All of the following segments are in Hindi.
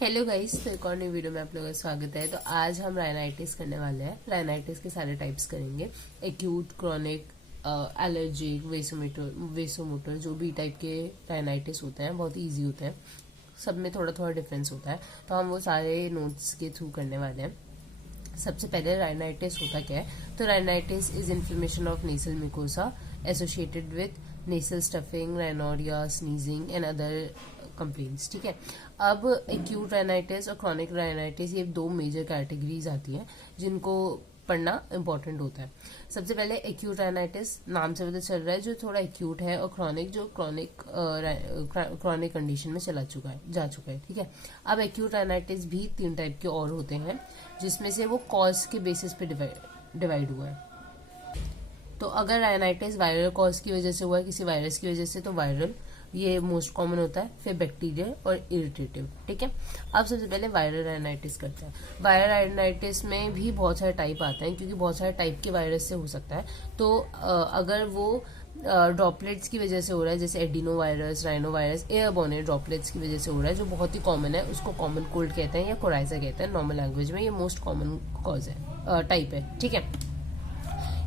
हेलो गाइस, तो एक और नई वीडियो में आप लोगों का स्वागत है। तो आज हम राइनाइटिस करने वाले हैं। राइनाइटिस के सारे टाइप्स करेंगे, एक्यूट, क्रॉनिक, एलर्जिक, वेसोमोटर। जो भी टाइप के राइनाइटिस होते हैं बहुत इजी होते हैं, सब में थोड़ा थोड़ा डिफरेंस होता है, तो हम वो सारे नोट्स के थ्रू करने वाले हैं। सबसे पहले राइनाइटिस होता क्या है? तो rhinitis is inflammation of nasal mucosa associated with nasal stuffing, rhinorrhoea, sneezing and other complaints. ठीक है, अब एक्यूट राइनाइटिस और क्रॉनिक राइनाइटिस, ये दो मेजर कैटेगरीज आती हैं जिनको पढ़ना इंपॉर्टेंट होता है। सबसे पहले एक्यूट राइनाइटिस, नाम से पता चल रहा है, जो थोड़ा एक्यूट है, और क्रॉनिक जो क्रॉनिक कंडीशन में जा चुका है। ठीक है, अब एक्यूट राइनाइटिस भी 3 टाइप के और होते हैं, जिसमें से वो कॉज के बेसिस पे डिवाइड हुआ है। तो अगर राइनाइटिस वायरल कॉज की वजह से हुआ है, किसी वायरस की वजह से, तो वायरल ये मोस्ट कॉमन होता है, फिर बैक्टीरियल और इरिटेटिव। ठीक है, अब सबसे पहले वायरल राइनाइटिस करते हैं। वायरल राइनाइटिस में भी बहुत सारे टाइप आते हैं, क्योंकि बहुत सारे टाइप के वायरस से हो सकता है। तो अगर वो ड्रॉपलेट्स की वजह से हो रहा है, जैसे adeno virus, rhino virus, airborne droplets की वजह से हो रहा है, जो बहुत ही कॉमन है, उसको कॉमन कोल्ड कहते हैं या कोराइजा कहते हैं नॉर्मल लैंग्वेज में। ये मोस्ट कॉमन कॉज है, टाइप है। ठीक है,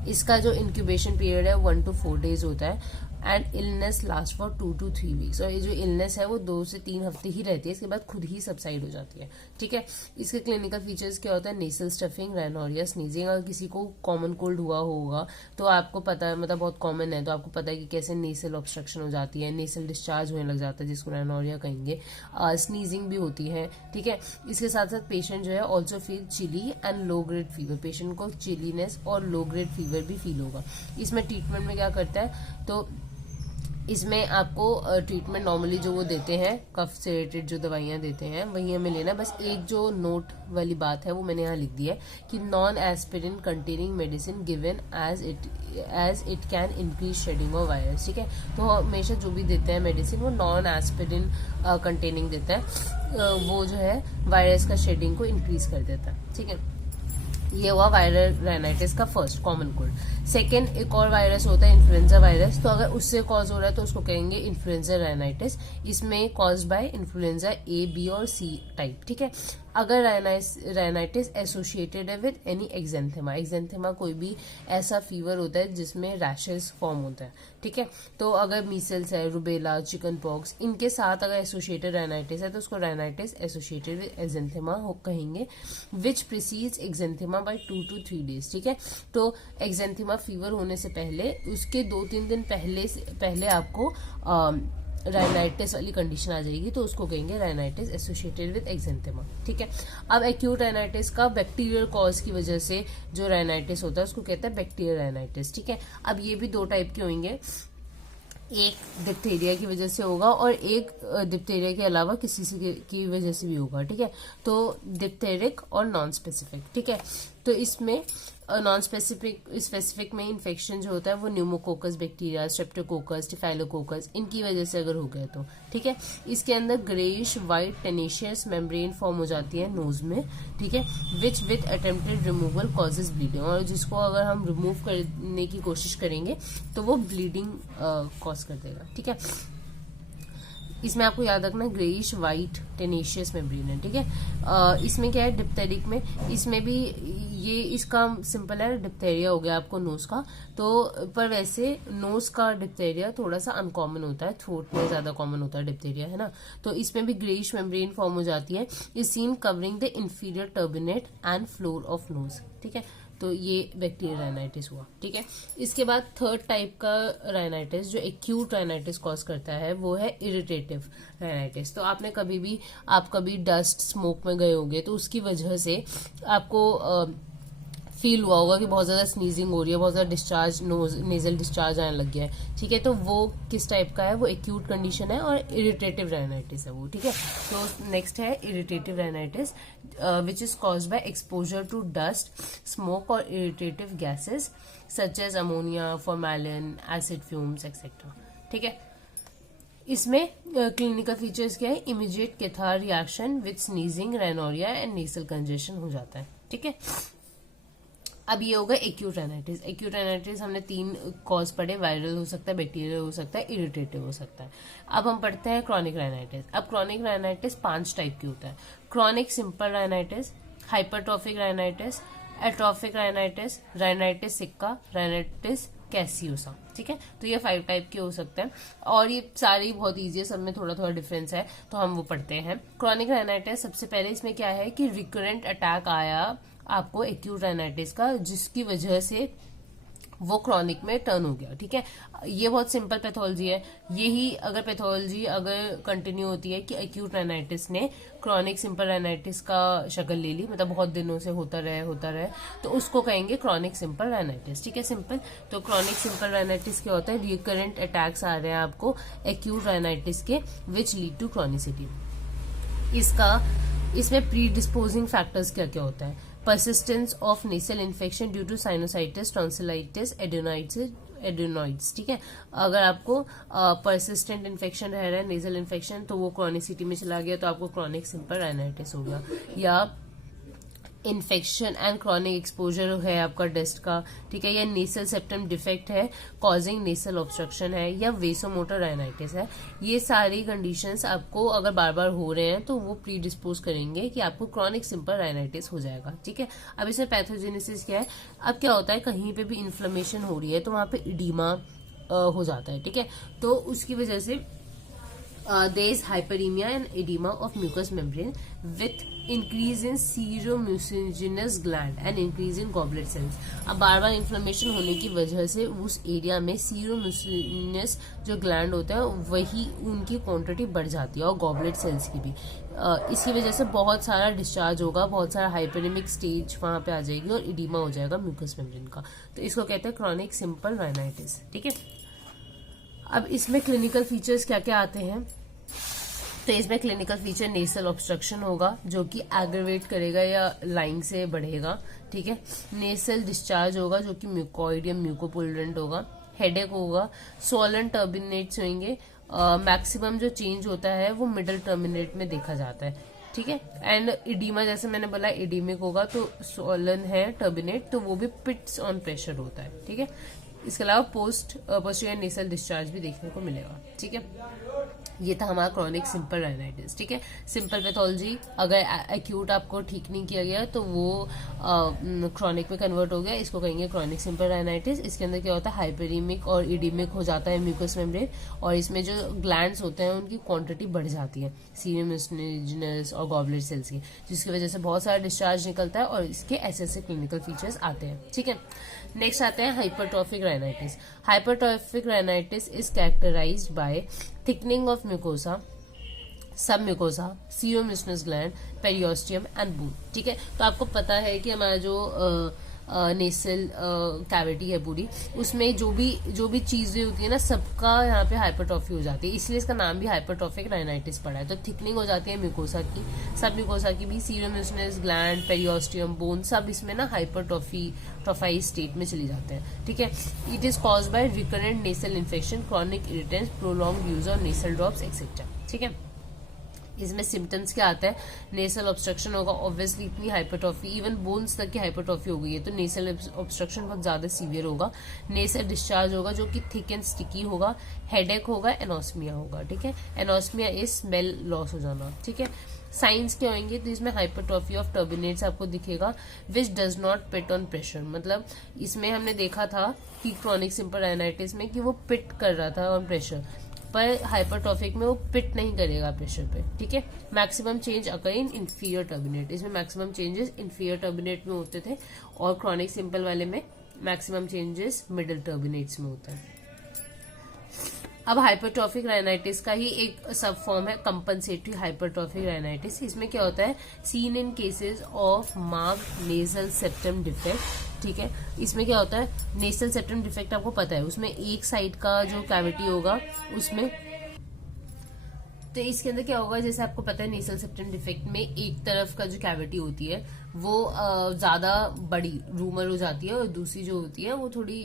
इसका जो इंक्यूबेशन पीरियड है 1 to 4 days होता है, and illness last for 2 to 3 weeks। और ये जो इलनेस है वो 2 से 3 हफ्ते ही रहती है, इसके बाद खुद ही सबसाइड हो जाती है। ठीक है, इसके क्लिनिकल फीचर्स क्या होता है? नेसल स्टफिंग, राइनोरिया, स्नीजिंग। अगर किसी को कॉमन कोल्ड हुआ होगा तो आपको पता है, मतलब बहुत कॉमन है, तो आपको पता है कि कैसे नेसल ऑब्स्ट्रक्शन हो जाती है, नेसल डिस्चार्ज होने लग जाता है, जिसको राइनोरिया कहेंगे। स्नीजिंग भी होती है। ठीक है, इसके साथ साथ पेशेंट जो है also feel chilly and low grade fever. Patient को चिलीनेस और लो ग्रेड फीवर भी फील होगा। इसमें ट्रीटमेंट में क्या करता है? तो इसमें आपको ट्रीटमेंट नॉर्मली जो वो देते हैं, कफ से रिलेटेड जो दवाइयाँ देते हैं वही हमें लेना। बस एक जो नोट वाली बात है वो मैंने यहाँ लिख दी है कि non aspirin containing medicine given as it can increase shedding of virus. ठीक है, तो हमेशा जो भी देते हैं मेडिसिन वो नॉन एस्पिरिन कंटेनिंग देता है, वो जो है वायरस का शेडिंग को इंक्रीज कर देता है। ठीक है, ये हुआ वायरल राइनाइटिस का फर्स्ट कॉमन कोल्ड। सेकेंड, एक और वायरस होता है इन्फ्लुएंजा वायरस। तो अगर उससे कॉज हो रहा है तो उसको कहेंगे इन्फ्लुएंजा राइनाइटिस। इसमें cause by influenza A, B और सी टाइप। ठीक है, अगर राइनाइटिस एसोसिएटेड है विद एनी एक्जेंथेमा, एक्जेंथेमा कोई भी ऐसा फीवर होता है जिसमें रैशेस फॉर्म होता है। ठीक है, तो अगर मीसल्स है, रुबेला, चिकन पॉक्स, इनके साथ अगर एसोसिएटेड राइनाइटिस है तो उसको राइनाइटिस एसोसिएटेड विद एक्जेंथेमा कहेंगे, विच प्रिसीड्स एक्जेंथेमा बाय 2 to 3 days। ठीक है, तो एक्जेंथेमा फीवर होने से पहले, उसके 2-3 दिन पहले आपको राइनाइटिस वाली कंडीशन आ जाएगी, तो उसको कहेंगे राइनाइटिस एसोसिएटेड विद एक्जेंथेमा। ठीक है, अब एक्यूट राइनाइटिस का बैक्टीरियल कॉज की वजह से जो राइनाइटिस होता है उसको कहते हैं बैक्टीरियल राइनाइटिस। ठीक है, अब ये भी 2 टाइप के होंगे, एक डिप्थीरिया की वजह से होगा और एक डिप्थीरिया के अलावा किसी की वजह से भी होगा। ठीक है, तो डिप्थेरिक और नॉन स्पेसिफिक। ठीक है, तो इसमें नॉन स्पेसिफिक में इन्फेक्शन जो होता है वो न्यूमोकोकस बैक्टीरिया, स्ट्रेप्टोकोकस, स्टेफाइलोकोकस, इनकी वजह से अगर हो गया तो। ठीक है, इसके अंदर greyish white tenacious membrane form हो जाती है नोज में। ठीक है, which with attempted removal causes bleeding, और जिसको अगर हम रिमूव करने की कोशिश करेंगे तो वो ब्लीडिंग कॉज कर देगा। ठीक है, इसमें आपको याद रखना ग्रेइश वाइट टेनेशियस मेम्ब्रेन है। ठीक है, इसमें क्या है डिप्थेरिक में, इसमें भी ये इसका सिंपल है, डिप्थेरिया हो गया आपको नोज का। तो पर वैसे नोज का डिप्थेरिया थोड़ा सा अनकॉमन होता है, थ्रोट में ज्यादा कॉमन होता है डिप्थेरिया, है ना। तो इसमें भी ग्रेइश मेम्ब्रेन फॉर्म हो जाती है, is seen covering the inferior turbinate and floor of nose. ठीक है, तो ये बैक्टीरियल राइनाइटिस हुआ। ठीक है, इसके बाद थर्ड टाइप का राइनाइटिस जो एक्यूट राइनाइटिस कॉज करता है वो है इरिटेटिव राइनाइटिस। तो आप कभी डस्ट स्मोक में गए होंगे तो उसकी वजह से आपको फील हुआ होगा कि बहुत ज्यादा स्नीजिंग हो रही है, बहुत ज्यादा डिस्चार्ज, नेजल डिस्चार्ज आने लग गया है। ठीक है, तो वो किस टाइप का है? वो एक्यूट कंडीशन है और इरिटेटिव राइनाइटिस है वो। ठीक है, तो नेक्स्ट है irritative rhinitis which is caused by exposure to dust, smoke और irritative gases such as ammonia, formalin, acid fumes etcetera. ठीक है, इसमें क्लिनिकल फीचर्स क्या है? Immediate catarrh reaction with sneezing, rhinorrhoea and nasal congestion हो जाता है। ठीक है, अब ये होगा एक्यूट राइनाइटिस। एक्यूट राइनाइटिस हमने 3 कॉज पढ़े, वायरल हो सकता है, बैक्टीरियल हो सकता है, इरिटेटिव हो सकता है। अब हम पढ़ते हैं क्रॉनिक राइनाइटिस। अब क्रॉनिक राइनाइटिस 5 टाइप की होता है। Chronic simple rhinitis, hypertrophic rhinitis, atrophic rhinitis, rhinitis sicca, rhinitis caseosa. ठीक है, तो ये 5 टाइप के हो सकते हैं और ये सारी बहुत ईजी है, सब में थोड़ा थोड़ा डिफरेंस है, तो हम वो पढ़ते हैं। क्रॉनिक राइनाइटिस सबसे पहले इसमें क्या है कि रिकरेंट अटैक आया आपको एक्यूट राइनाइटिस का, जिसकी वजह से वो क्रॉनिक में टर्न हो गया। ठीक है, ये बहुत सिंपल पैथोलॉजी है। यही अगर पैथोलॉजी अगर कंटिन्यू होती है कि एक्यूट राइनाइटिस ने क्रॉनिक सिंपल राइनाइटिस का शक्ल ले ली, मतलब बहुत दिनों से होता रहे, तो उसको कहेंगे क्रॉनिक सिंपल राइनाइटिस। ठीक है, सिंपल। तो क्रॉनिक सिंपल राइनाइटिस क्या होता है, रिकरेंट अटैक्स आ रहे हैं आपको एक्यूट राइनाइटिस के, विच लीड टू क्रॉनिसिटी। इसमें प्री डिस्पोजिंग फैक्टर्स क्या क्या होता है। persistence of nasal infection due to sinusitis, tonsillitis, adenoids। ठीक है, अगर आपको persistent इन्फेक्शन रह रहा है, नेजल इन्फेक्शन, तो वो क्रॉनिसिटी में चला गया, तो आपको क्रॉनिक सिंपल राइनाइटिस हो गया। या इन्फेक्शन एंड क्रॉनिक एक्सपोजर है आपका डस्ट का, ठीक है, या नेसल सेप्टम डिफेक्ट है कॉजिंग नेसल ऑब्स्ट्रक्शन है, या वेसोमोटर राइनाइटिस है। ये सारी कंडीशंस आपको अगर बार बार हो रहे हैं तो वो प्री डिस्पोज करेंगे कि आपको क्रॉनिक सिंपल राइनाइटिस हो जाएगा। ठीक है, अब इसमें पैथोजेनेसिस क्या है। अब क्या होता है, कहीं पे भी इन्फ्लेमेशन हो रही है तो वहां पे इडीमा हो जाता है। ठीक है, तो उसकी वजह से there is hyperemia and edema of mucous membrane with increase in seromucinous gland and increase in goblet cells। अब बार बार इन्फ्लेमेशन होने की वजह से उस एरिया में सीरोम्यूसिनस जो ग्लैंड होता है वही उनकी क्वांटिटी बढ़ जाती है, और गॉबलेट सेल्स की भी। इसकी वजह से बहुत सारा डिस्चार्ज होगा, बहुत सारा हाइपरेमिक स्टेज वहां पे आ जाएगी और इडीमा हो जाएगा म्यूकस मेम्ब्रेन का। तो इसको कहते हैं क्रॉनिक सिंपल राइनाइटिस। ठीक है, अब इसमें क्लिनिकल फीचर्स क्या क्या आते हैं। तो इसमें क्लिनिकल फीचर नेसल ऑब्स्ट्रक्शन होगा जो कि एग्रेवेट करेगा या लाइंग से बढ़ेगा। ठीक है, नेसल डिस्चार्ज होगा जो कि म्यूकॉइड या म्यूकोपुलेंट होगा। हेडेक होगा, सोलन टर्मिनेट्स होंगे। मैक्सिमम जो चेंज होता है वो मिडल टर्मिनेट में देखा जाता है। ठीक है, एंड इडीमा जैसे मैंने बोला इडीमिक होगा, तो सोलन है टर्मिनेट, तो वो भी पिट्स ऑन प्रेशर होता है। ठीक है, इसके अलावा पोस्टीरियर नेसल डिस्चार्ज भी देखने को मिलेगा। ठीक है, ये था हमारा क्रॉनिक सिंपल राइनाइटिस। ठीक है, सिंपल पैथोलॉजी अगर एक्यूट आपको ठीक नहीं किया गया तो वो क्रॉनिक में कन्वर्ट हो गया, इसको कहेंगे क्रॉनिक सिंपल राइनाइटिस। इसके अंदर क्या होता है, हाइपरीमिक और इडीमिक हो जाता है म्यूकस मेम्ब्रेन, और इसमें जो ग्लैंड्स होते हैं उनकी क्वांटिटी बढ़ जाती है, सीरोम्यूसिनस और गॉबलेट सेल्स की, जिसकी वजह से बहुत सारा डिस्चार्ज निकलता है और इसके ऐसे क्लिनिकल फीचर्स आते हैं। ठीक है, नेक्स्ट आते हैं hypertrophic rhinitis. Hypertrophic rhinitis is characterized by thickening of mucosa, sub mucosa, seromucinous gland, periosteum and bone. ठीक है, तो आपको पता है कि हमारा जो नेसल कैविटी है पूरी, उसमें जो भी चीजें होती है ना, सबका यहाँ पे हाइपरट्रॉफी हो जाती है, इसलिए इसका नाम भी हाइपरट्रॉफिक राइनाइटिस पड़ा है। तो थिकनिंग हो जाती है म्यूकोसा की, सब म्यूकोसा की भी, सीरोम्यूसिनस ग्लैंड, पेरियोस्टियम, बोन, सब इसमें ना हाइपरट्रॉफाइज स्टेट में चली जाते हैं। ठीक है, it is cause by recurrent nasal infection, chronic irritants, prolong use of nasal drops etcetera. ठीक है, इसमें सिम्टम्स क्या आता है, नेसल ऑब्स्ट्रक्शन होगा, ऑब्वियसली इतनी हाइपरट्रॉफी, इवन बोन्स तक की हाइपरट्रॉफी हो गई है तो नेसल ऑब्स्ट्रक्शन बहुत ज्यादा सीवियर होगा। नेसल डिस्चार्ज होगा जो कि थिक एंड स्टिकी होगा। हेडेक होगा, एनोस्मिया होगा। ठीक है, एनोस्मिया इज स्मेल लॉस हो जाना। ठीक है, साइंस क्या होंगे, तो इसमें हाइपरट्रॉफी ऑफ टर्बिनेट्स आपको दिखेगा, which does not pit on pressure. मतलब इसमें हमने देखा था कि क्रॉनिक सिंपल राइनाइटिस में कि वो पिट कर रहा था ऑन प्रेशर, पर हाइपरट्रॉफिक में वो पिट नहीं करेगा प्रेशर पे। ठीक है, मैक्सिमम चेंज अकर इन इंफीरियर टर्मिनेट, इसमें मैक्सिमम चेंजेस इंफीरियर टर्मिनेट में होते थे, और क्रॉनिक सिंपल वाले में मैक्सिमम चेंजेस मिडिल टर्मिनेट्स में होता है। अब हाइपरट्रॉफिक राइनाइटिस का ही एक सब फॉर्म है कंपनसेटरी हाइपरट्रॉफिक राइनाइटिस। इसमें क्या होता है, seen in cases of marked nasal septum defect. ठीक है, इसमें क्या होता है, नेसल सेप्टम डिफेक्ट आपको पता है, उसमें एक साइड का जो कैविटी होगा उसमें तो इसके अंदर क्या होगा, जैसे आपको पता है नेसल सेप्टम डिफेक्ट में एक तरफ का जो कैविटी होती है वो ज्यादा बड़ी रूमर हो जाती है और दूसरी जो होती है वो थोड़ी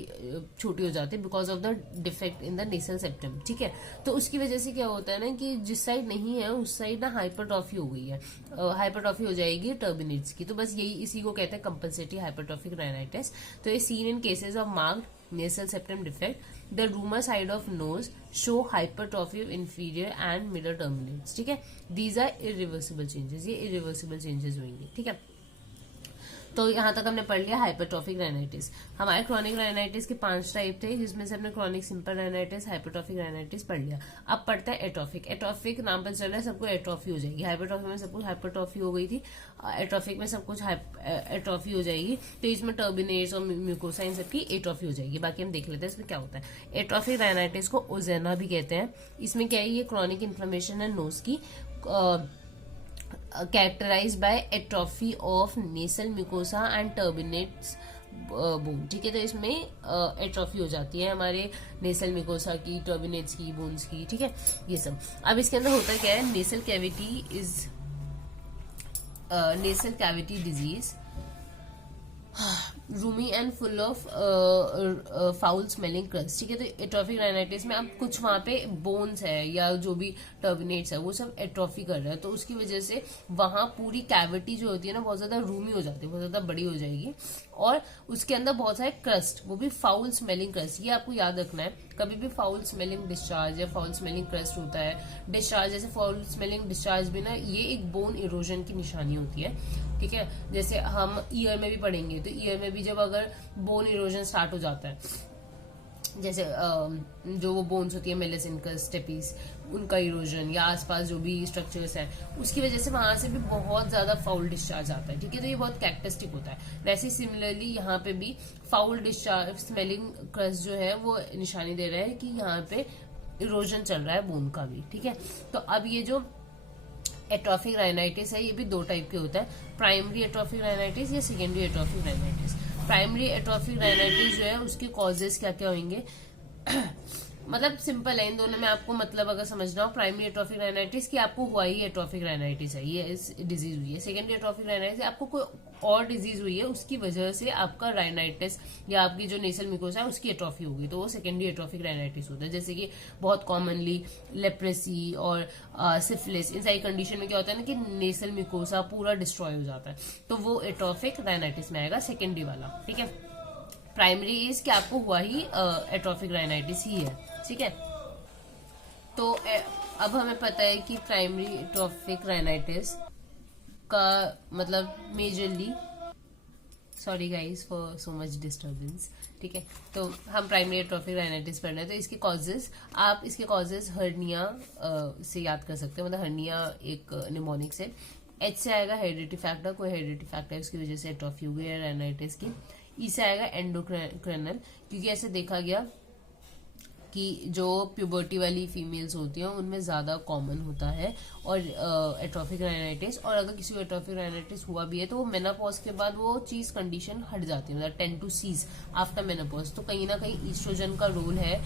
छोटी हो जाती है because of the defect in the nasal septum. ठीक है, तो उसकी वजह से क्या होता है ना कि जिस साइड नहीं है उस साइड ना हाइपरट्रॉफी हो गई है, हाइपरट्रॉफी हो जाएगी टर्बिनेट्स की। तो बस यही इसी को कहते हैं कंपनसेटरी हाइपरट्रॉफिक राइनाइटिस। तो ये seen in cases of marked nasal septum defect, the rumor side of nose show hypertrophy of inferior and middle terminates। ठीक है, these are irreversible changes, ये irreversible changes होंगे। ठीक है, तो यहाँ तक हमने पढ़ लिया हाइपरट्रॉफिक राइनाइटिस। हमारे क्रॉनिक राइनाइटिस के 5 टाइप थे, जिसमें से हमने chronic simple rhinitis, hypertrophic rhinitis पढ़ लिया। अब पढ़ता है एट्रोफिक। एट्रोफिक नाम पर चल रहा है सबको एट्रोफी हो जाएगी, हाइपरट्रॉफी में सब कुछ हाइपरट्रॉफी हो गई थी, एट्रोफिक में सब कुछ एट्रोफी हो जाएगी। तो इसमें टर्बिनेट्स और म्यूकोसा इन सबकी एट्रोफी हो जाएगी। बाकी हम देख लेते हैं इसमें क्या होता है। एट्रोफिक राइनाइटिस को ओजेना भी कहते हैं। इसमें क्या है, ये क्रॉनिक इन्फ्लेमेशन है नोज की, characterized by atrophy of nasal mucosa and turbinates bone। ठीक है, तो इसमें एट्रोफी हो जाती है हमारे नेसल म्यूकोसा की, टर्बिनेट्स की, बोन्स की। ठीक है, ये सब। अब इसके अंदर होता क्या है, nasal cavity is nasal cavity disease Rumi and full of foul smelling crust. ठीक है, तो एट्रोफिक राइनाइटिस में अब कुछ वहां पे बोन्स है या जो भी टर्बिनेट्स है वो सब एट्रोफी कर रहा है, तो उसकी वजह से वहां पूरी कैविटी जो होती है ना बहुत ज्यादा रूमी हो जाती है, बहुत ज्यादा बड़ी हो जाएगी और उसके अंदर बहुत सारे क्रस्ट, वो भी फाउल स्मेलिंग क्रस्ट। ये आपको याद रखना है, कभी भी फाउल स्मेलिंग डिस्चार्ज या फाउल स्मेलिंग क्रस्ट होता है, डिस्चार्ज जैसे फाउल स्मेलिंग डिस्चार्ज भी ना ये एक बोन इरोजन की निशानी होती है। ठीक है, जैसे हम ईयर में भी पढ़ेंगे, तो ईयर में भी जब अगर बोन इरोजन स्टार्ट हो जाता है, जैसे जो वो बोन्स होती है मेलिसिनकस, स्टेपीज, उनका इरोजन या आसपास जो भी स्ट्रक्चर्स हैं उसकी वजह से वहां से भी बहुत ज्यादा फाउल डिस्चार्ज आता है। ठीक है, तो ये बहुत कैरेक्टरिस्टिक होता है। वैसे सिमिलरली यहाँ पे भी फाउल डिस्चार्ज स्मेलिंग क्रस्ट जो है वो निशानी दे रहा है कि यहाँ पे इरोजन चल रहा है बोन का भी। ठीक है, तो अब ये जो एट्रोफिक राइनाइटिस है ये भी 2 टाइप के होता है, प्राइमरी एट्रोफिक राइनाइटिस या secondary atrophic rhinitis. Primary atrophic rhinitis जो है उसके कॉजेस क्या क्या होंगे मतलब सिंपल है, इन दोनों में आपको मतलब अगर समझना हो, प्राइमरी एट्रोफिक राइनाइटिस की आपको हुआ ही एट्रोफिक राइनाइटिस है, ये इस डिजीज हुई है। सेकेंडरी एट्रोफिक राइनाइटिस आपको कोई और डिजीज हुई है उसकी वजह से आपका राइनाइटिस या आपकी जो नेसल म्यूकोसा है उसकी एट्रोफी होगी, तो वो सेकेंडरी एट्रोफिक राइनाइटिस होता है। जैसे कि बहुत कॉमनली लेप्रेसी और सिफिलिस, इन सारी कंडीशन में क्या होता है ना कि नेसल म्यूकोसा पूरा डिस्ट्रॉय हो जाता है, तो वो एट्रोफिक राइनाइटिस में आएगा सेकेंडरी वाला। ठीक है, प्राइमरी इज कि आपको हुआ ही एट्रोफिक राइनाइटिस ही है। ठीक है, तो अब हमें पता है कि प्राइमरी एट्रोफिक राइनाइटिस का मतलब majorly, sorry guys for so much disturbance. ठीक है, तो हम प्राइमरी एट्रोफिक राइनाइटिस पढ़ रहे हैं, तो इसके कॉजेस आप इसके कॉजेस हर्निया से याद कर सकते हैं, मतलब हर्निया एक निमोनिक से। एच से आएगा हेरिडिटी फैक्टर, कोई हेरिडिटी फैक्टर उसकी वजह से एट्रोफी हुई है राइनाइटिस की। ई से आएगा एंडोक्रिनल, क्योंकि ऐसे देखा गया कि जो प्यूबर्टी वाली फीमेल्स होती हैं उनमें ज्यादा कॉमन होता है और एट्रोफिक राइनाइटिस, और अगर किसी को एट्रोफिक राइनाइटिस हुआ भी है तो वो मेनोपॉज के बाद वो चीज कंडीशन हट जाती है, मतलब 10 to cease आफ्टर मेनोपॉज। तो कहीं ना कहीं ईस्ट्रोजन का रोल है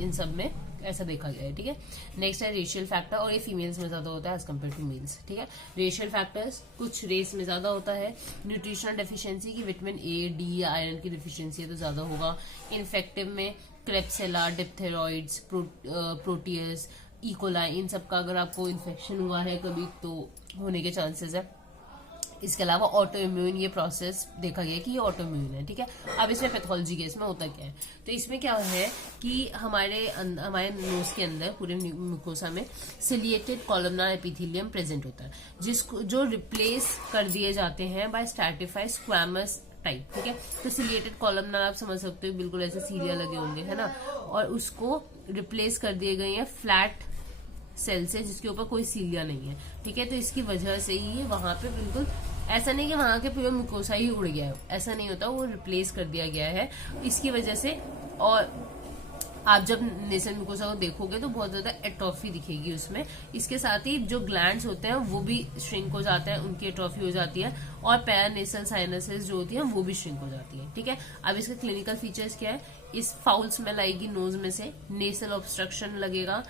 इन सब में, ऐसा देखा गया है। ठीक है, नेक्स्ट है रेशियल फैक्टर, और ये फीमेल्स में ज्यादा होता है एज कम्पेयर टू मेल्स। ठीक है, रेशियल फैक्टर्स कुछ रेस में ज्यादा होता है। न्यूट्रिशनल डेफिशिएंसी की विटामिन ए, डी, आयरन की डेफिशिएंसी है तो ज्यादा होगा। इन्फेक्टिव में क्लेप्सेला, डिप्थेरॉइड्स, प्रोटियस, इकोलाई, इन सब का अगर आपको इन्फेक्शन हुआ है कभी तो होने के चांसेस है। इसके अलावा ऑटो इम्यून, ये प्रोसेस देखा गया कि ये ऑटो इम्यून है। ठीक है, अब इसमें पैथोलॉजी के इसमें होता क्या है, तो इसमें क्या है कि हमारे नोज के अंदर पूरे म्यूकोसा में सिलिएटेड कॉलमनार एपिथेलियम प्रेजेंट होता है, जिसको जो रिप्लेस कर दिए जाते हैं बाय स्ट्रैटिफाइड स्क्वैमस टाइप। ठीक है, तो सिलिएटेड कॉलमनार आप समझ सकते हो बिल्कुल ऐसे सीरिया लगे होंगे, है ना, और उसको रिप्लेस कर दिए गए हैं फ्लैट सेल से जिसके ऊपर कोई सीलिया नहीं है। ठीक है, तो इसकी वजह से ही वहां पे बिल्कुल ऐसा नहीं कि वहां के पूरा म्यूकोसा ही उड़ गया है, ऐसा नहीं होता, वो रिप्लेस कर दिया गया है इसकी वजह से। और आप जब नेसल म्यूकोसा को देखोगे तो बहुत ज्यादा एट्रोफी दिखेगी उसमें। इसके साथ ही जो ग्लैंड्स होते हैं वो भी श्रिंक हो जाते हैं, उनकी एट्रोफी हो जाती है, और पैरानेसल साइनसेस जो होती है वो भी श्रिंक हो जाती है। ठीक है, अब इसके क्लिनिकल फीचर्स क्या है, इस फाउल स्मेल आएगी नोज में से, नेसल ऑब्स्ट्रक्शन लगेगा,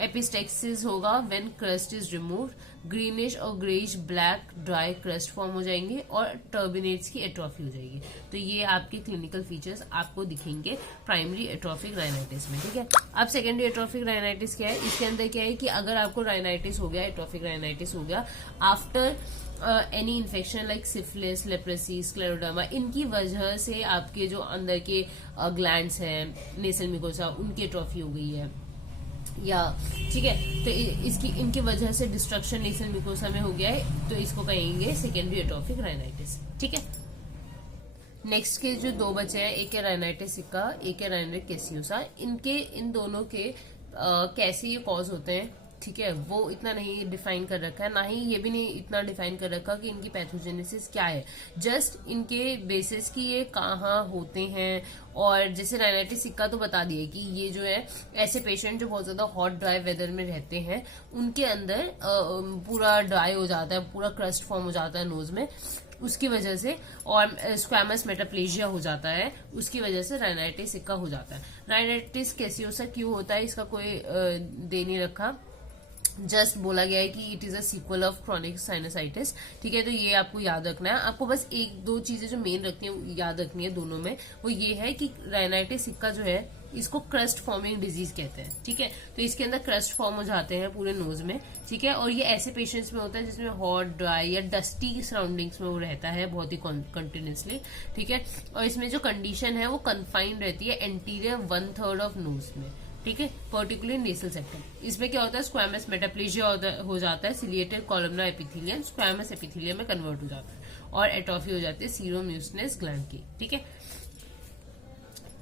एपिस्टेक्सिस होगा when crust is removed, greenish और greyish black dry crust form हो जाएंगे और टर्बिनेट्स की एट्रोफी हो जाएगी। तो ये आपके क्लिनिकल फीचर्स आपको दिखेंगे प्राइमरी एट्रोफिक राइनाइटिस में, ठीक है। अब सेकेंडरी एट्रोफिक राइनाइटिस क्या है, इसके अंदर क्या है कि अगर आपको राइनाइटिस हो गया, एट्रोफिक राइनाइटिस हो गया after any infection like syphilis, leprosy, scleroderma, इनकी वजह से आपके जो अंदर के ग्लैंड्स हैं नेसल म्यूकोसा उनकी एट्रोफी हो गई है, या ठीक है, तो इसकी इनकी वजह से डिस्ट्रक्शन नेसल म्यूकोसा में हो गया है, तो इसको कहेंगे सेकेंडरी एट्रोफिक राइनाइटिस, ठीक है। नेक्स्ट के जो दो बचे हैं, एक है राइनाइटिस सिक्का, एक है राइनाइटिस कैसियोसा। इन दोनों के कैसे ये कॉज होते हैं, ठीक है, वो इतना नहीं डिफाइन कर रखा है, ना ही ये भी नहीं इतना डिफाइन कर रखा कि इनकी पैथोजेनेसिस क्या है। जस्ट इनके बेसिस की ये कहाँ होते हैं, और जैसे राइनाइटिस सिक्का तो बता दिए कि ये जो है ऐसे पेशेंट जो बहुत ज्यादा हॉट ड्राई वेदर में रहते हैं उनके अंदर पूरा ड्राई हो जाता है, पूरा क्रस्ट फॉर्म हो जाता है नोज में, उसकी वजह से, और स्क्वैमस मेटाप्लेजिया हो जाता है, उसकी वजह से राइनाइटिस सिक्का हो जाता है। राइनाइटिस कैसियोसा क्यों होता है इसका कोई दे नहीं रखा, जस्ट बोला गया है कि it is a sequel of chronic sinusitis, ठीक है। तो ये आपको याद रखना है। आपको बस एक दो चीजें जो मेन रखनी है याद रखनी है दोनों में, वो ये है कि राइनाइटिस सिक्का जो है इसको क्रस्ट फॉर्मिंग डिजीज कहते हैं, ठीक है। तो इसके अंदर क्रस्ट फॉर्म हो जाते हैं पूरे नोज में, ठीक है, और ये ऐसे पेशेंट्स में होता है जिसमें हॉट ड्राई या डस्टी सराउंडिंग्स में वो रहता है बहुत ही कंटिन्यूसली, ठीक है। और इसमें जो कंडीशन है वो कन्फाइंड रहती है एंटीरियर 1/3 ऑफ नोज में, ठीक है, पर्टिकुलर नेसल सेक्टर। इसमें क्या होता है, स्क्वैमस मेटाप्लेजिया हो जाता है, ciliated columnar epithelium squamous epithelium में कन्वर्ट हो जाता है, और एट्रोफी हो जाती है सीरोम्यूसिनस ग्लैंड की, ठीक है।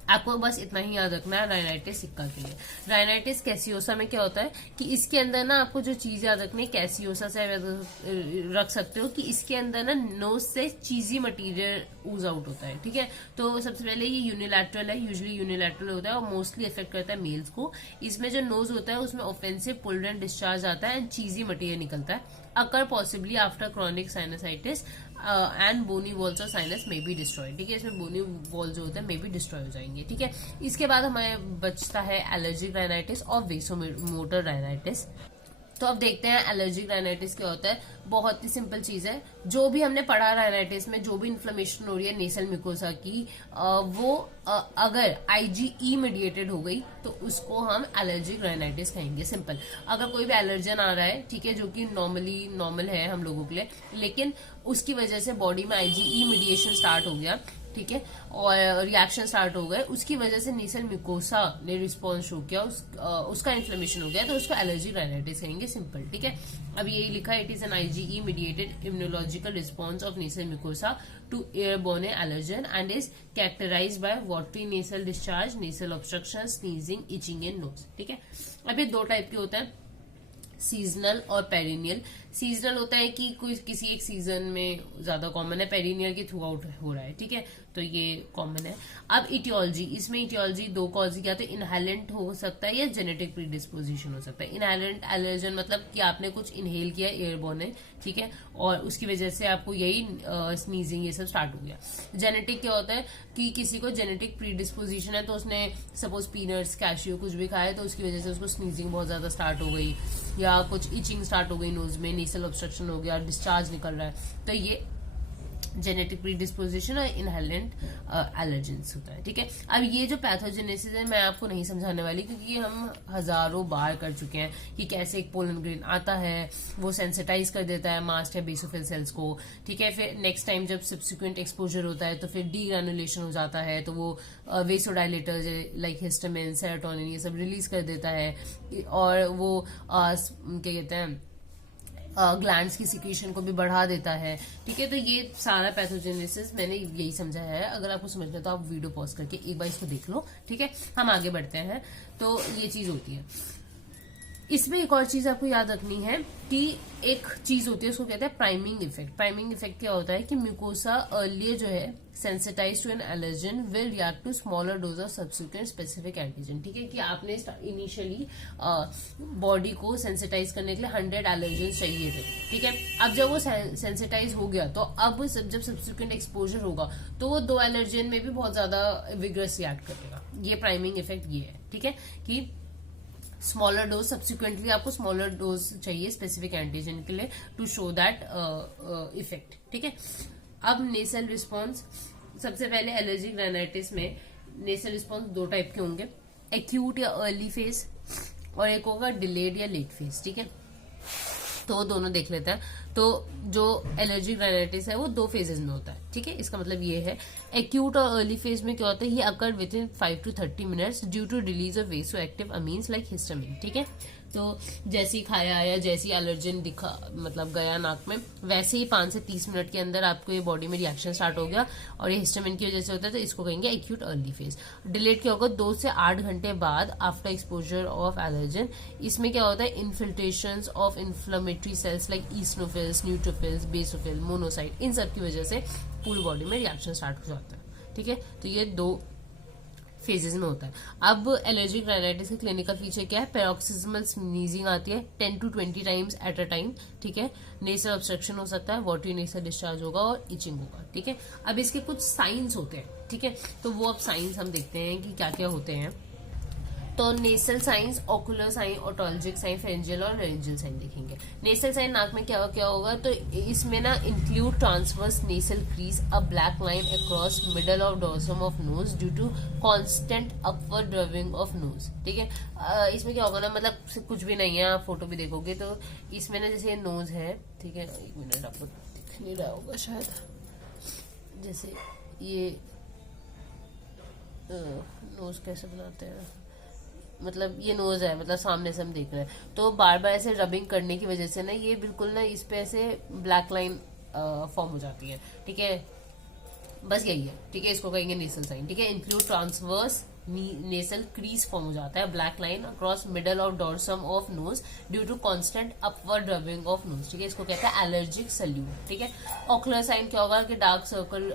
आपको बस इतना ही याद रखना है राइनाइटिस सिक्का के लिए। राइनाइटिस कैसियोसा में क्या होता है कि इसके अंदर ना आपको जो चीज याद रखनी है, कैसियोसा से रख सकते हो कि इसके अंदर ना नोज से चीजी मटेरियल ऊज आउट होता है, ठीक है। तो सबसे पहले ये यूनिलैटरल है, यूजुअली यूनिलैटरल होता है और मोस्टली इफेक्ट करता है मेल्स को। इसमें जो नोज होता है उसमें ऑफेंसिव पुल्ड डिस्चार्ज आता है एंड चीजी मटेरियल निकलता है, occur possibly after chronic sinusitis and bony walls और साइनस में बी डिस्ट्रॉय, ठीक है। इसमें बोनी वॉल जो होता है में बी डिस्ट्रॉय हो जाएंगे, ठीक है। इसके बाद हमें बचता है एलर्जिक राइनाइटिस और वेसोमोटर राइनाइटिस। तो अब देखते हैं एलर्जिक राइनाइटिस क्या होता है। बहुत ही सिंपल चीज है, जो भी हमने पढ़ा राइनाइटिस में, जो भी इन्फ्लेमेशन हो रही है नेसल म्यूकोसा की, वो अगर आईजीई मीडिएटेड हो गई तो उसको हम एलर्जिक राइनाइटिस कहेंगे, सिंपल। अगर कोई भी एलर्जन आ रहा है, ठीक है, जो कि नॉर्मल है हम लोगों के लिए, लेकिन उसकी वजह से बॉडी में आईजीई मीडिएशन स्टार्ट हो गया, ठीक है, और रिएक्शन स्टार्ट हो गए, उसकी वजह से नेसल म्यूकोसा ने रिस्पॉन्स शो किया, उसका इन्फ्लेमेशन हो गया, तो उसको एलर्जिक राइनाइटिस कहेंगे, सिंपल, ठीक है। अब यही लिखा है, it is an IgE mediated immunological response of nasal mucosa to airborne allergen and is characterized by watery nasal discharge, nasal obstruction, sneezing, itching in nose, ठीक है। अब ये दो टाइप के होता है, सीजनल और पेरिनियल। सीजनल होता है कि कोई किसी एक सीजन में ज्यादा कॉमन है, पेरिनियल की थ्रू आउट हो रहा है, ठीक है, तो ये कॉमन है। अब इटियोलॉजी, इसमें इटियोलॉजी दो कॉज क्या, तो इनहेलेंट हो सकता है या जेनेटिक प्रीडिस्पोजिशन हो सकता है। इनहेलेंट एलर्जन मतलब कि आपने कुछ इनहेल किया, एयरबोर्न है, ठीक है, और उसकी वजह से आपको यही स्नीजिंग ये सब स्टार्ट हो गया। जेनेटिक क्या होता है कि किसी को जेनेटिक प्रीडिस्पोजिशन है, तो उसने सपोज पीनट्स, कैशियो कुछ भी खाया, तो उसकी वजह से उसको स्नीजिंग बहुत ज्यादा स्टार्ट हो गई, या कुछ इचिंग स्टार्ट हो गई नोज में, नेसल ऑब्स्ट्रक्शन हो गया, डिस्चार्ज निकल रहा है, तो ये जेनेटिक प्रीडिस्पोजिशन और इनहेलेंट एलर्जेंस होता है, ठीक है। अब ये जो पैथोजेनेसिस है मैं आपको नहीं समझाने वाली, क्योंकि ये हम हजारों बार कर चुके हैं कि कैसे एक पोलन ग्रेन आता है, वो सेंसिटाइज कर देता है मास्ट या बेसोफिल सेल्स को, ठीक है। फिर नेक्स्ट टाइम जब सब्सिक्वेंट एक्सपोजर होता है तो फिर डीग्रैनुलेशन हो जाता है, तो वो वेसोडाइलेटर्स लाइक हिस्टामिन, सेरोटोनिन ये सब रिलीज कर देता है, और वो क्या कहते हैं ग्लैंड्स की सिक्रीशन को भी बढ़ा देता है, ठीक है। तो ये सारा पैथोजेनेसिस मैंने यही समझाया है। अगर आपको समझना है तो आप वीडियो पॉज करके एक बार इसको देख लो, ठीक है। हम आगे बढ़ते हैं। तो ये चीज होती है। इसमें एक और चीज आपको याद रखनी है कि एक चीज होती है, उसको कहते हैं प्राइमिंग इफेक्ट। प्राइमिंग इफेक्ट क्या होता है कि म्यूकोसा अर्लियर जो है sensitize to an allergen will react to smaller dose of subsequent specific antigen, ठीक है, कि आपने इनिशियली बॉडी को सेंसिटाइज करने के लिए 100 एलर्जन चाहिए थे, ठीक है। अब जब वो सेंसिटाइज हो गया, तो अब जब सब्सिक्वेंट एक्सपोजर होगा तो वो 2 एलर्जन में भी बहुत ज्यादा विग्रस रिएक्ट करेगा, ये प्राइमिंग इफेक्ट ये है, ठीक है, कि स्मॉलर डोज, सब्सिक्वेंटली आपको स्मॉलर डोज चाहिए स्पेसिफिक एंटीजन के लिए टू शो दैट इफेक्ट, ठीक है। अब नेसल रिस्पॉन्स, सबसे पहले एलर्जिक राइनाइटिस में नेसल रिस्पॉन्स दो टाइप के होंगे, एक्यूट या अर्ली फेज, और एक होगा डिलेड या लेट फेज, ठीक है। तो दोनों देख लेते हैं। तो जो एलर्जिक राइनाइटिस है वो दो फेजेस में होता है, ठीक है। इसका मतलब ये है, एक्यूट और अर्ली फेज में क्या होता है, ये occur within 5 to 30 minutes due to release of vasoactive amines like histamine, ठीक है। तो जैसे ही खाया या जैसे ही एलर्जन दिखा, मतलब गया नाक में, वैसे ही 5 से 30 मिनट के अंदर आपको ये बॉडी में रिएक्शन स्टार्ट हो गया, और ये हिस्टामिन की वजह से होता है, तो इसको कहेंगे एक्यूट अर्ली फेज। डिलेट क्या होगा, 2 से 8 घंटे बाद आफ्टर एक्सपोजर ऑफ एलर्जन। इसमें क्या होता है, infiltration of inflammatory cells like eosinophils, neutrophils, basophil, monocyte, इन सब की वजह से पूरी बॉडी में रिएक्शन स्टार्ट हो जाता है, ठीक है। तो ये दो फेजेस में होता है। अब एलर्जिक राइनाइटिस के क्लिनिकल फीचर क्या है, पैरोक्सिस्मल स्नीजिंग आती है 10 to 20 times at a time, ठीक है। नेसल ऑब्स्ट्रक्शन हो सकता है, वाटरी नेसल डिस्चार्ज होगा और इचिंग होगा, ठीक है। अब इसके कुछ साइंस होते हैं, ठीक है, तो वो अब साइंस हम देखते हैं कि क्या क्या होते हैं। तो nasal signs, ocular sign, otologic sign, pharyngeal और लेरिंजियल साइन देखेंगे। नेसल साइन नाक में क्या क्या होगा, तो इसमें ना include transverse nasal crease, a black line across middle of dorsum of nose due to constant upward drawing of nose, ठीक है। इसमें क्या होगा ना, मतलब कुछ भी नहीं है, आप फोटो भी देखोगे तो इसमें ना जैसे नोज है, ठीक है, 1 मिनट आपको दिख नहीं रहा होगा शायद, जैसे ये नोज कैसे बनाते हैं, मतलब ये नोज है, मतलब सामने से हम देख रहे हैं, तो बार बार ऐसे रबिंग करने की वजह से ना ये बिल्कुल ना इस पे ऐसे ब्लैक लाइन फॉर्म हो जाती है, ठीक है। बस यही है, ठीक है, इसको कहेंगे नेसल साइन, ठीक है। Include transverse nasal crease form हो जाता है, black line across middle of dorsum of nose due to constant upward rubbing of nose, ठीक है। इसको कहते हैं एलर्जिक सल्यूट, ठीक है। ऑकुलर साइन क्या होगा कि डार्क सर्कल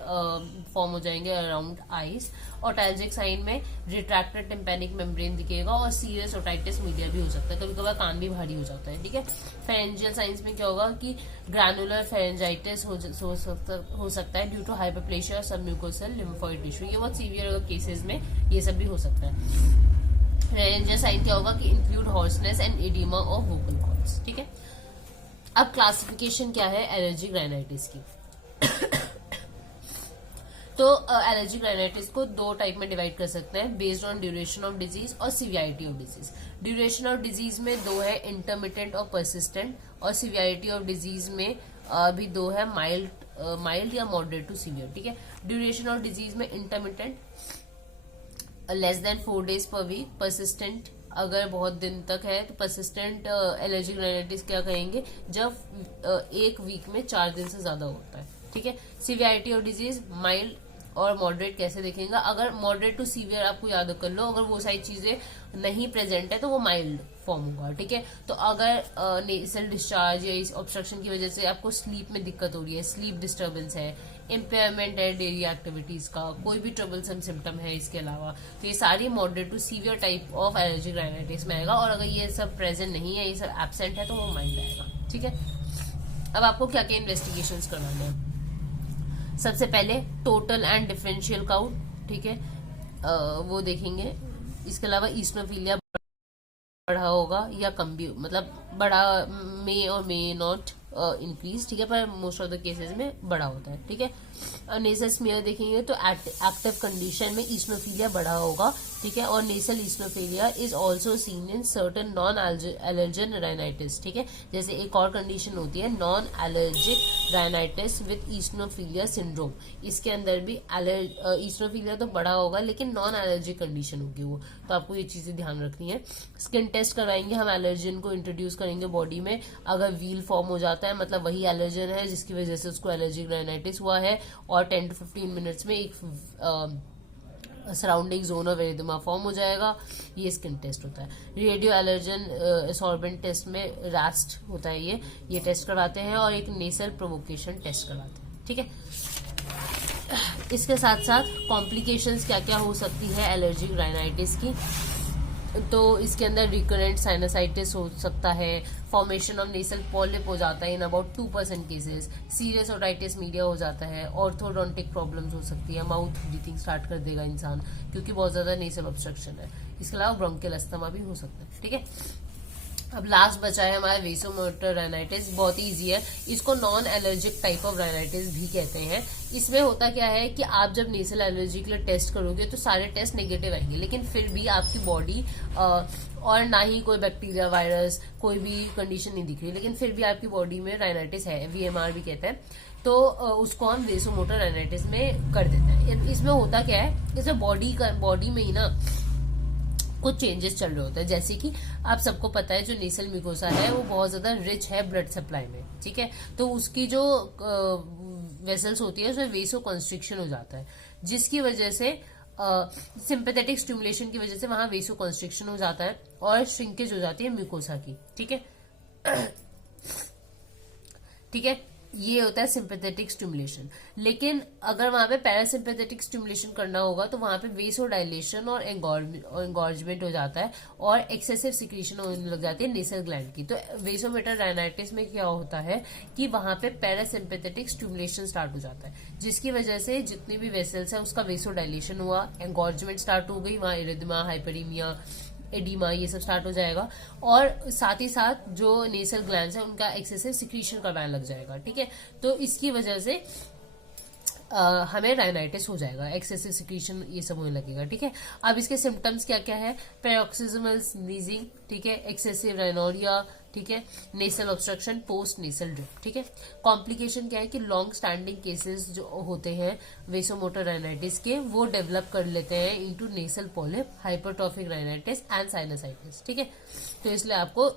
फॉर्म हो जाएंगे अराउंड आईज। ऑटैल्जिक साइन में रिट्रैक्टेड टिम्पैनिक मेम्ब्रेन दिखेगा और सीरियस ओटाइटिस मीडिया भी हो सकता है, कभी कभार कान भी भारी हो जाता है, ठीक है। फेरेंजियल साइंस में क्या होगा कि ग्रैनुलर फेरेंजाइटिस हो सकता है due to hyperplasia submucosal lymphoid tissue, ये बहुत सीवियर केसेस में ये सब भी हो सकता है। फेरेंजियल साइन क्या होगा कि include hoarseness and oedema of vocal cords, ठीक है। अब क्लासिफिकेशन क्या है एलर्जिक राइनाइटिस की। तो एलर्जिक राइनाइटिस को दो टाइप में डिवाइड कर सकते हैं, based on duration of disease और severity of disease. Duration of disease में दो है, इंटरमिटेंट और परसिस्टेंट, और सीवियरिटी ऑफ डिजीज में भी दो है, माइल्ड या मॉडरेट टू सीवियर, ठीक है। ड्यूरेशन ऑफ डिजीज में intermittent less than 4 days per week, persistent अगर बहुत दिन तक है तो परसिस्टेंट एलर्जिक राइनाइटिस क्या कहेंगे, जब 1 वीक में 4 दिन से ज्यादा होता है, ठीक है। सीवियरिटी ऑफ डिजीज माइल्ड और मॉडरेट कैसे देखेंगे, अगर मॉडरेट टू सीवियर आपको याद कर लो, अगर वो सारी चीजें नहीं प्रेजेंट है तो वो माइल्ड फॉर्म होगा, ठीक है। तो अगर नेसल डिस्चार्ज या इस ऑब्स्ट्रक्शन की वजह से आपको स्लीप में दिक्कत हो रही है, स्लीप डिस्टर्बेंस है, इम्पेयरमेंट है डेली एक्टिविटीज का, कोई भी ट्रबलसम सिम्टम है इसके अलावा, तो ये सारी moderate to severe type of allergic rhinitis में आएगा। और अगर ये सब प्रेजेंट नहीं है, ये सब एब्सेंट है, तो वो माइल्ड आएगा, ठीक है। अब आपको क्या क्या इन्वेस्टिगेशंस करवाने हैं, सबसे पहले टोटल एंड डिफरेंशियल काउंट, ठीक है, वो देखेंगे। इसके अलावा ईस्नोफिलिया बढ़ा होगा या कम भी, मतलब बढ़ा मे और मे नॉट इंक्रीज, ठीक है, पर मोस्ट ऑफ द केसेस में बड़ा होता है, ठीक है। नेसल स्मीयर देखेंगे तो एक्टिव कंडीशन में ईस्नोफिलिया बढ़ा होगा, ठीक है, और nasal eosinophilia is also seen in certain non allergen rhinitis, ठीक है। जैसे एक और कंडीशन होती है non allergic rhinitis with eosinophilia syndrome, इसके अंदर भी ईस्नोफिलिया तो बढ़ा होगा लेकिन नॉन एलर्जिक कंडीशन होगी वो, तो आपको ये चीजें ध्यान रखनी है। स्किन टेस्ट करवाएंगे हम, एलर्जन को इंट्रोड्यूस करेंगे बॉडी में, अगर व्हील फॉर्म हो जाता है मतलब वही एलर्जन है जिसकी वजह से उसको एलर्जिक राइनाइटिस हुआ है, और 10 to 15 मिनट्स में एक surrounding zone of erythema form हो जाएगा, ये स्किन टेस्ट होता है। रेडियो एलर्जन एसॉर्बेंट टेस्ट में रास्ट होता है, ये टेस्ट करवाते हैं, और एक नेसल प्रोवोकेशन टेस्ट करवाते हैं, ठीक है। इसके साथ साथ कॉम्प्लिकेशंस क्या क्या हो सकती है एलर्जिक राइनाइटिस की, तो इसके अंदर रिकरेंट साइनसाइटिस हो सकता है, फॉर्मेशन ऑफ नेसल पॉलिप हो जाता है in about 2% cases, serious otitis media हो जाता है, ऑर्थोडोंटिक प्रॉब्लम्स हो सकती है, माउथ ब्रीथिंग स्टार्ट कर देगा इंसान क्योंकि बहुत ज्यादा नेसल ऑब्स्ट्रक्शन है। इसके अलावा ब्रोंकियल अस्थमा भी हो सकता है। ठीक है, अब लास्ट बचा है हमारा वेसोमोटर राइनाइटिस। बहुत ही इजी है, इसको non allergic type of rhinitis भी कहते हैं। इसमें होता क्या है कि आप जब नेसल एलर्जी के लिए टेस्ट करोगे तो सारे टेस्ट नेगेटिव आएंगे, लेकिन फिर भी आपकी बॉडी और ना ही कोई बैक्टीरिया वायरस कोई भी कंडीशन नहीं दिख रही, लेकिन फिर भी आपकी बॉडी में राइनाइटिस है, VMR भी कहते हैं, तो उसको हम वेसोमोटर राइनाइटिस में कर देते हैं। इसमें होता क्या है, इसमें बॉडी में ही ना कुछ चेंजेस चल रहे होते हैं। जैसे कि आप सबको पता है जो नेसल म्यूकोसा है वो बहुत ज्यादा रिच है ब्लड सप्लाई में। ठीक है, तो उसकी जो वेसल्स होती है उसमें वेसो कंस्ट्रिक्शन हो जाता है, जिसकी वजह से सिंपैथेटिक स्टिमुलेशन की वजह से वहां वेसो कंस्ट्रिक्शन हो जाता है और श्रिंकेज हो जाती है म्यूकोसा की। ठीक है ठीक है, ये होता है सिंपैथेटिक स्टिमुलेशन। लेकिन अगर वहां पे पैरासिम्पैथेटिक स्टिमुलेशन करना होगा तो वहां पे वेसोडाइलेशन और एंगॉर्जमेंट हो जाता है और एक्सेसिव सिक्रीशन होने लग जाती है नेसल ग्लैंड की। तो वेसोमोटर राइनाइटिस में क्या होता है कि वहां पे पैरासिम्पैथेटिक स्टिमुलेशन स्टार्ट हो जाता है, जिसकी वजह से जितनी भी वेसल्स है उसका वेसोडाइलेशन हुआ, एंगॉर्जमेंट स्टार्ट हो गई, वहां इरिथमा, हाइपरीमिया, एडिमा ये सब स्टार्ट हो जाएगा, और साथ ही साथ जो नेसल ग्लैंड्स है उनका एक्सेसिव सिक्रीशन का बैन लग जाएगा। ठीक है, तो इसकी वजह से हमें राइनाइटिस हो जाएगा, एक्सेसिव सिक्रीशन ये सब होने लगेगा। ठीक है, अब इसके सिम्टम्स क्या क्या है, पैरोक्सिज्मल स्नीजिंग, ठीक है, एक्सेसिव राइनोरिया, ठीक है, नेसल ऑब्स्ट्रक्शन, पोस्ट नेसल ड्रिप। ठीक है, कॉम्प्लिकेशन क्या है कि लॉन्ग स्टैंडिंग केसेस जो होते हैं वेसोमोटर राइनाइटिस के वो डेवलप कर लेते हैं into nasal polyp, hypertrophic rhinitis and sinusitis. ठीक है, तो इसलिए आपको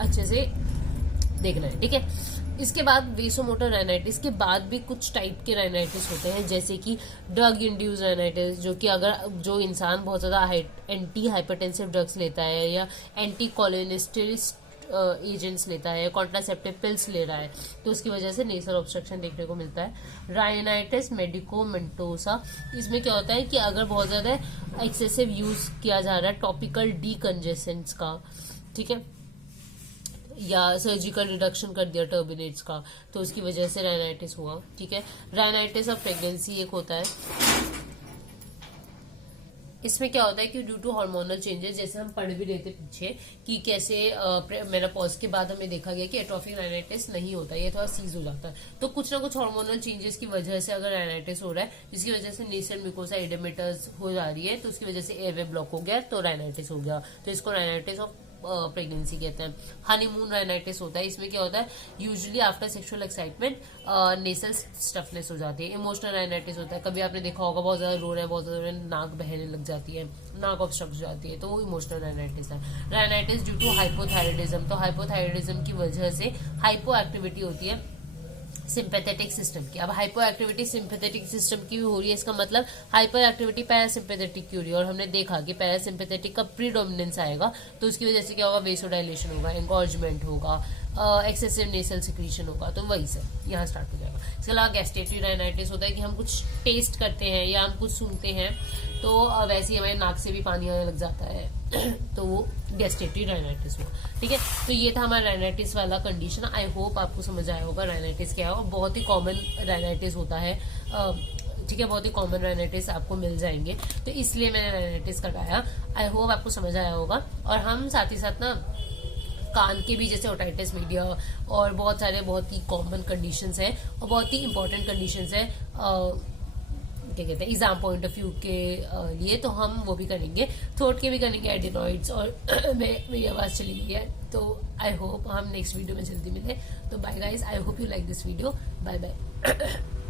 अच्छे से देखना है। ठीक है, इसके बाद वेसोमोटर राइनाइटिस के बाद भी कुछ टाइप के राइनाइटिस होते हैं, जैसे कि ड्रग इंड्यूस राइनाइटिस, जो कि अगर जो इंसान बहुत ज्यादा एंटी हाइपरटेंसिव ड्रग्स लेता है या एंटी कोलिनिस्टेरिक एजेंट्स लेता है, कॉन्ट्रासेप्टिव पिल्स ले रहा है, तो उसकी वजह से नेसल ऑब्स्ट्रक्शन देखने को मिलता है। राइनाइटिस मेडिकोमेंटोसा, इसमें क्या होता है कि अगर बहुत ज्यादा एक्सेसिव यूज किया जा रहा है टॉपिकल डीकंजेसेंट्स का, ठीक है, या सर्जिकल रिडक्शन कर दिया टर्बिनेट्स का, तो उसकी वजह से राइनाइटिस हुआ। ठीक है, राइनाइटिस ऑफ प्रेगनेंसी एक होता है, इसमें क्या होता है कि ड्यू टू हार्मोनल चेंजेस, जैसे हम पढ़ भी रहे थे पीछे कि कैसे मेनोपॉज के बाद हमें देखा गया कि एट्रोफिक राइनाइटिस नहीं होता, ये थोड़ा सीज हो जाता है। तो कुछ ना कुछ हार्मोनल चेंजेस की वजह से अगर राइनाइटिस हो रहा है, जिसकी वजह से नेसल म्यूकोसा एडेमेटर्स हो जा रही है, तो उसकी वजह से एयरवे ब्लॉक हो गया तो राइनाइटिस हो गया, तो इसको राइनाइटिस ऑफ प्रेगनेंसी कहते हैं। हनीमून राइनाइटिस होता है, इसमें क्या होता है यूजुअली आफ्टर सेक्सुअल एक्साइटमेंट नेसल स्टफनेस हो जाती है। इमोशनल राइनाइटिस होता है, कभी आपने देखा होगा बहुत ज्यादा रो रहे हैं, बहुत ज्यादा नाक बहने लग जाती है, नाक ऑब्स्ट्रक्ट हो जाती है, तो वो इमोशनल राइनाइटिस है। राइनाइटिस ड्यू टू हाइपोथायराइडिज्म, तो हाइपोथायराइडिज्म की वजह से हाइपो एक्टिविटी होती है सिंपैथेटिक सिस्टम की। अब हाइपर एक्टिविटी सिंपैथेटिक सिस्टम की हो रही है, इसका मतलब हाइपर एक्टिविटी पैरासिम्पैथेटिक की हो रही है, और हमने देखा कि पैरासिम्पैथेटिक का प्रीडोमिनेंस आएगा, तो उसकी वजह से क्या होगा, वेसोडाइलेशन होगा, एंगॉर्जमेंट होगा, एक्सेसिव नेसल सिक्रीशन होगा, तो वही से यहाँ स्टार्ट हो जाएगा। इसके अलावा गैस्ट्रेटरी राइनाइटिस होता है कि हम कुछ टेस्ट करते हैं या हम कुछ सुनते हैं तो वैसे ही हमारे नाक से भी पानी आने लग जाता है तो वो गैस्ट्रेटरी राइनाइटिस हुआ। ठीक है, तो ये था हमारा राइनाइटिस वाला कंडीशन। आई होप आपको समझ आया होगा राइनाइटिस क्या है, और बहुत ही कॉमन राइनाइटिस होता है। ठीक है, बहुत ही कॉमन राइनाइटिस आपको मिल जाएंगे, तो इसलिए मैंने राइनाइटिस कराया। आई होप आपको समझ आया होगा। और हम साथ ही साथ ना कान के भी, जैसे ओटाइटिस मीडिया और बहुत सारे बहुत ही कॉमन कंडीशंस हैं और बहुत ही इंपॉर्टेंट कंडीशंस हैं, क्या कहते हैं, एग्जाम पॉइंट ऑफ व्यू के लिए, तो हम वो भी करेंगे। थ्रोट के भी करेंगे, एडिनॉइड्स, और मेरी आवाज़ चली गई है, तो आई होप हम नेक्स्ट वीडियो में जल्दी मिले। तो bye guys, I hope you like this video, bye bye.